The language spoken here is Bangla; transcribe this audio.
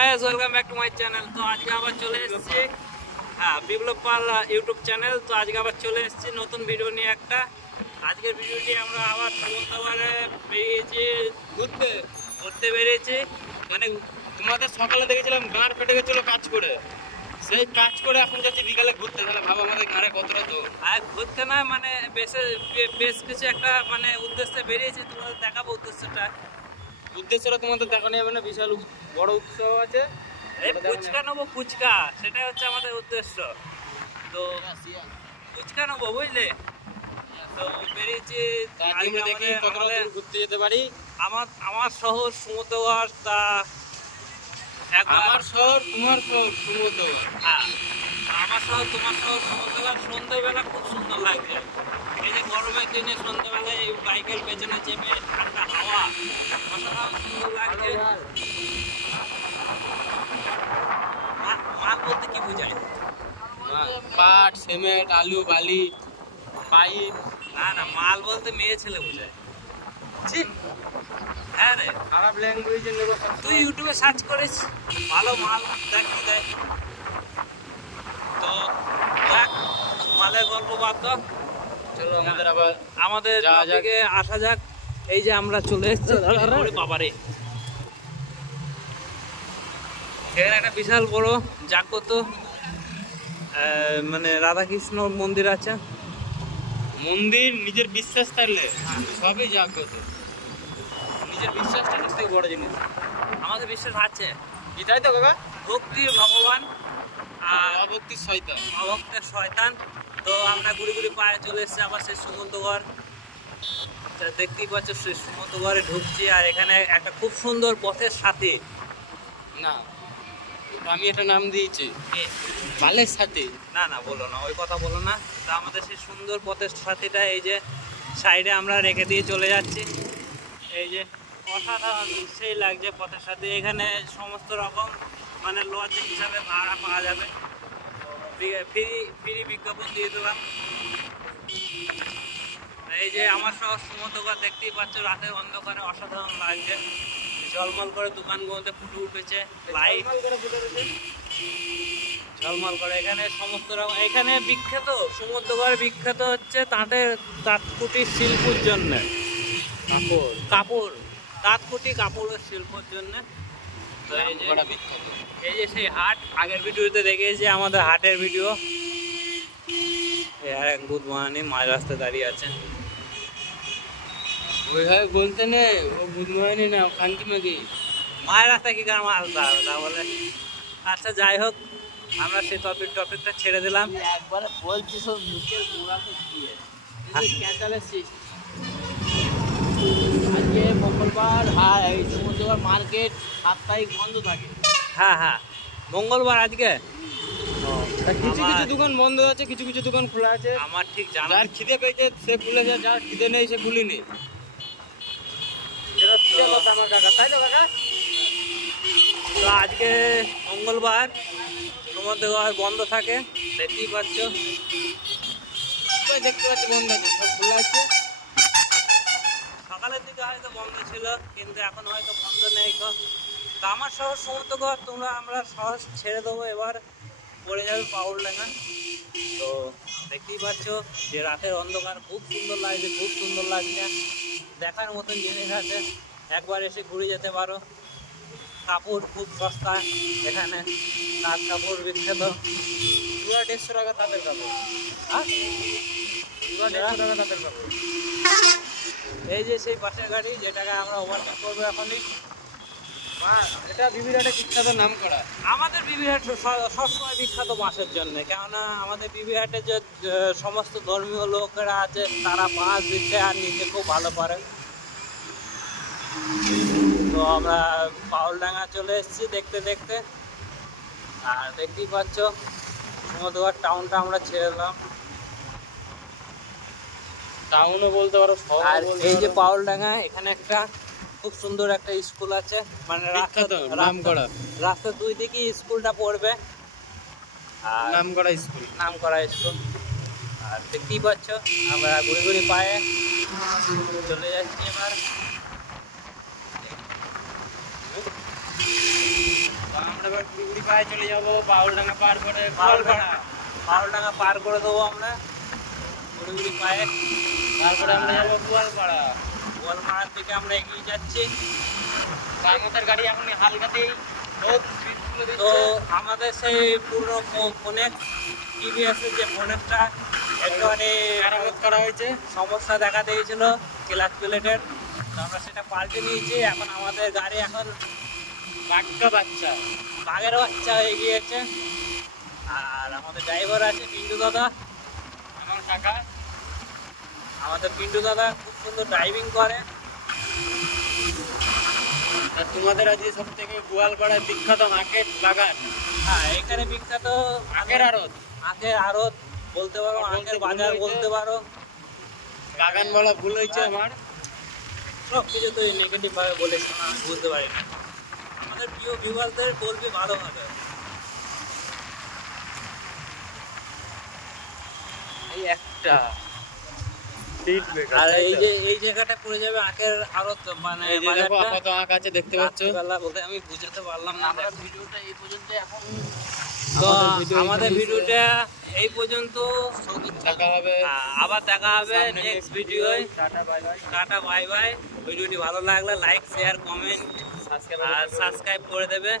Guys, welcome back to my channel. তো আজকে আবার চলে এসেছি, হ্যাঁ, বিপ্লব পাল ইউটিউব চ্যানেল। তো আজকে আবার চলে এসেছি নতুন ভিডিও নিয়ে একটা। আজকের ভিডিওটি আমরা আবার সমুদ্রপাড়ে বেরিয়েছি, ঘুরতে বেরিয়েছি। মানে তোমাদের সকালে দেখেছিলাম গাঁড় ফেটে গেছিল কাজ করে, সেই কাজ করে এখন যাচ্ছি বিকালে ঘুরতে। তাহলে ভাবো আমাদের গাঁড়ে কতটা তো আর ঘুরতে নয়, মানে বেশ কিছু একটা মানে উদ্দেশ্যে বেরিয়েছি। তোমাদের দেখাবো উদ্দেশ্যটা তোমাদের দেখানো যাবে না, বিশাল বড় উৎসব আছে। ফুচকা নেবো, ফুচকা, সেটাই হচ্ছে আমাদের উদ্দেশ্য। তো ফুচকা নেবো, বুঝলে। তো বেরিয়েছি, দেখি কতটা দূর ঘুরতে যেতে পারি। আমার শহর সমুদ্রগড়। তা আমার শহর তোমার শহর সমুদ্রগড়। হ্যাঁ, আমার শহর তোমার শহর সমুদ্রগড়। সন্ধ্যেবেলা খুব সুন্দর লাগছে। এই যে গরমের দিনে সন্ধ্যেবেলায় এই বাইকের পেছনে চেপে ঠান্ডা হাওয়া, অসাধারণ সুন্দর লাগছে। মাল বলতে কি বোঝায়? পাট, সিমেন্ট, আলু, বালি, পাইপ। না, মাল বলতে মেয়ে ছেলে বোঝায়। হ্যাঁ রে, খারাপ ল্যাঙ্গুয়েজে নেবো। তুই ইউটিউবে সার্চ করিস, ভালো মাল দেখতে দেয়। তো দেখ, মালের গল্প বাদ দাও, চলো আমাদের টপিকে আসা যাক। এই যে আমরা চলে এসেছি বাবারে, এখানে একটা বিশাল বড় জাগ্রত মানে রাধাকৃষ্ণ মন্দির আছে। মন্দির নিজের বিশ্বাস থাকলে সবই জাগ্রত। নিজের বিশ্বাসটা সবথেকে বড় জিনিস। আমাদের বিশ্বাস আছে, এটাই তো কাকা। ভক্তি ভগবান আর অভক্তির শয়তান, অভক্তের শয়তান। তো আমরা ঘুরি পায়ে চলে এসেছি আবার সেই সমুদ্রগড়। দেখতেই পাচ্ছ, সেই সমুদ্রগড়ে ঢুকছি। আর এখানে একটা খুব সুন্দর পথের সাথে, না আমি একটা নাম দিয়েছি বালের সাথে। না বলো না, ওই কথা বলো না। তা আমাদের সেই সুন্দর পথের সাথীটা এই যে সাইডে আমরা রেখে দিয়ে চলে যাচ্ছি। এই যে অসাধারণ সেই লাগছে পথের সাথে। এখানে সমস্ত রকম মানে লজ হিসাবে ভাড়া পাওয়া যাবে। ফ্রি বিজ্ঞাপন দিয়ে দিলাম। এই যে আমার শহর সমুদ্রগড়, দেখতেই পাচ্ছ রাতের অন্ধকারে অসাধারণ লাগছে। ঝলমল করে দোকানগুলোতে ফুটে উঠেছে লাইট, ঝলমল করে। এখানে সমস্ত রকম, এখানে বিখ্যাত সমুদ্রগড় বিখ্যাত হচ্ছে তাঁত কুটির শিল্পের জন্য, কাপড় তাঁত কুটি কাপড়ের শিল্পের জন্য। এই যে সেই হাট, আগের ভিডিওতে দেখেছি আমাদের হাটের ভিডিও। আর এক বুধমানি মাঝ রাস্তায় দাঁড়িয়ে আছে। ওইভাবে বলতে নেই, ও বুধমানি না, খানকি মাগি। মায়ের রাস্তায় কি কার মাছ বলে। আচ্ছা, যাই হোক, আমরা সেই টপিকটা ছেড়ে দিলাম। একবারে বলছি সব মুখের গোড়াতে দিয়ে আজকে মঙ্গলবার, এই সমুদ্রগড় মার্কেট সাপ্তাহিক বন্ধ থাকে। হ্যাঁ, মঙ্গলবার আজকে। কিছু দোকান বন্ধ আছে, কিছু দোকান খোলা আছে। আমার ঠিক জানা, যার খিদে পেয়েছে সে খুলেছে, যার খিদে নেই সে খুলিনি। আমার কাকা, তাই তো কাকা? তো আজকে মঙ্গলবার, সমুদ্রগড় বন্ধ থাকে, দেখতেই পাচ্ছ। দেখতে পাচ্ছি বন্ধ আছে, সব খোলা আছে। সকালের দিকে হয়তো বন্ধ ছিল, কিন্তু এখন হয়তো বন্ধ নেই। তো আমার শহর সমুদ্রগড়, আমরা শহর ছেড়ে দেবো, এবার পড়ে যাবে পাউলডাঙ্গা। তো দেখতেই পাচ্ছ যে রাতের অন্ধকার খুব সুন্দর লাগছে, দেখার মতন জিনিস আছে। একবার এসে ঘুরে যেতে পারো। কাপড় খুব সস্তা এখানে, তাঁত কাপড় বিখ্যাত। 150 টাকা তাদের কাপড়। হ্যাঁ, 150 টাকা তাদের কাপড়। এই যে সেই বাসের গাড়ি, যেটাকে আমরা ওভারটেক করবো এখনই। এটা বিবিঘাটে বিখ্যাত নাম করা। আমাদের বিবিঘাট সবসময় বিখ্যাত বাঁশের জন্য, কেননা আমাদের বিবিঘাটে যে সমস্ত ধর্মীয় লোকেরা আছে তারা বাঁশ দিচ্ছে আর নিতে খুব ভালো পারে। তো আমরা পাউলডাঙ্গা চলে এসেছি দেখতে। আর দেখতেই পাচ্ছ সমুদ্রগড় টাউনটা আমরা ছেড়ে দিলাম। টাউনও বলতে পারো, আর এই যে পাউলডাঙ্গা, এখানে একটা খুব সুন্দর একটা স্কুল আছে, মানে রাস্তার দুই দিকে স্কুলটা পড়বে, নাম করা স্কুল। আর দেখতেই পাচ্ছ আমরা ঘুরে পায়ে চলে যাচ্ছি এবার। এবার কুড়িগুড়ি পায়ে চলে যাবো, বাউলডাঙ্গা পার করে পাউলডাঙ্গা পার করে দেবো আমরা কুড়িগুড়ি পায়ে। তারপরে আমরা যাবো গোয়ালপাড়া। গোয়ালপাড়ার দিকে আমরা এগিয়ে যাচ্ছি। আমাদের গাড়ি এখন হালকাতেই তো আমাদের সেই পুরো ফোনের টিভিএসের যে ফোনেরটা একটুখানি মেরামত করা হয়েছে, সমস্যা দেখা দিয়েছিল ক্লাচ প্লেটের, তো আমরা সেটা পাল্টে নিয়েছি। এখন আমাদের গাড়ি এখন বাঘটা বাচ্চা বাঘের বাচ্চা হয়ে গিয়েছে। আর আমাদের ড্রাইভার আছে পিন্টু দাদা, আমার কাকা। আমাদের পিন্টু দাদা খুব সুন্দর ড্রাইভিং করে। আর তোমাদের আজকে সব থেকে গোয়ালপাড়ায় বিখ্যাত আখের বাগান। হ্যাঁ, এখানে বিখ্যাত আখের আড়ত, আখের আড়ত বলতে পারো, আখের বাজার বলতে পারো। বাগান বলা ভুল হয়েছে আমার। সব কিছু তো নেগেটিভ ভাবে বলেছি, আমি বুঝতে পারি না। আমাদের প্রিয় ভিউয়ারদের বলবি ভালোভাবে। এই একটা আর এই জায়গাটা পড়ে যাবে আখের আড়ত, মানে এই যে দেখো বাজারটা। কত আখ আছে দেখতে পাচ্ছ। রাত্রিবেলা বলতে আমি বুঝাতে পারলাম না। আমরা ভিডিওটা এই পর্যন্ত এখন তো আমাদের ভিডিওটা এই পর্যন্ত। দেখা হবে, আবার দেখা হবে নেক্সট ভিডিওয়। Tata bye bye. Tata bye bye. ভিডিওটি ভালো লাগলে লাইক শেয়ার কমেন্ট আর সাবস্ক্রাইব করে দেবে।